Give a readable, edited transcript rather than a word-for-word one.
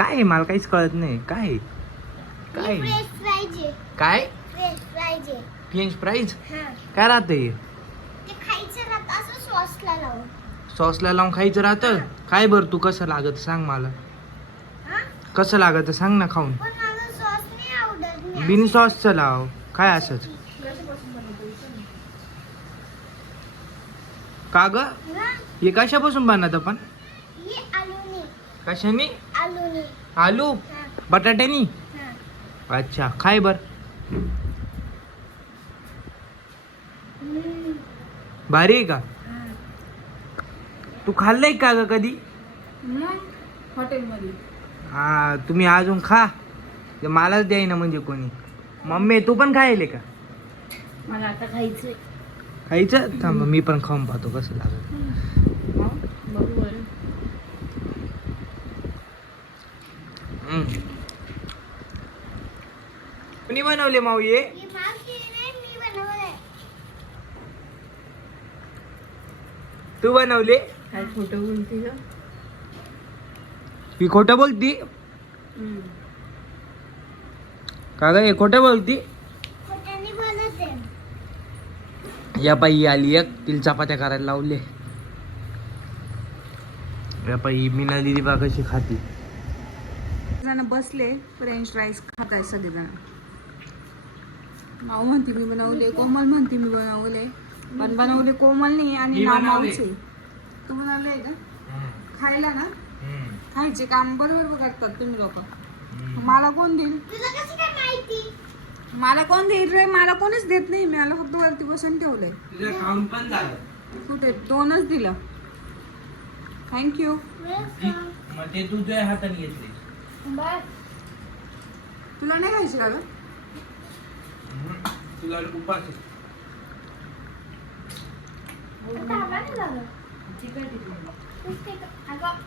काय आहे? मला काहीच कळत नाही. काय आहे? काय आहे? फ्रेंच फ्राईज आहे. काय फ्रेंच फ्राईज आहे. फ्रेंच फ्राईज हा काय राहतं हे? ते खायचं राहतं असं सॉसला लावून. सॉसला लावून खायचं राहतं. काय बरं तू कसं लागत सांग मला. हा कसं लागत सांग ना खाऊन. पण मला सॉस नाही आवडत नाही. बिन सॉसचं लाव. काय असंच का ग? हा, हे कशापासून बनत पण? हे आलूनी. कशाने? आलूनी. आलू हा बटाट्यानी. हा. अच्छा खाय बर. हम्म. भारी आहे का? हा. तू खाल्लंय का ग कधी? मग हॉटेलमध्ये. हा तुम्ही अजून खा. ते मलाच द्याय ना म्हणजे कोणी. मम्मी तू पण खायले का? मला आता खायचंय. खायचं थांब मी पण खाऊन पाहतो कसं लागत. बघू बरं. कोणी बनवले माऊ ये? मी मागची नाही मी बनवलंय. तू बनवले? काय खोटं बोलते ग? ही खोटं बोलती का ग? हे खोटं बोलती? खोट्याने बनवते. या बाई आली एक तिला चपात्या करायला लावले. या बाई मीना दिदी बा कशी खाती. जण बसले फ्रेंच फ्राईज खात आहे सगळेजण. माऊ म्हणते मी बनवले, कोमल म्हणते मी बनवले, पण बनवले कोमलनी आणि मी नाव बनवले. माऊचे. तू बनवले का? खायला ना खायचे काम बरोबर करतात तुम्ही लोक. मला कोण देईल? तुला कसं काय माहिती? मला कोण देईल रे? मला कोणीच देत नाही. मला फक्त वरती बसून ठेवलंय. तुझं काम पण झालं. कुठे 2च दिलं. थँक्यू. मग ते तुझ्या हाताने घेतले. बस. तुला नाही खायचे का ग? तुला उपास आहे. थांबा ना झालं. नुसते अगं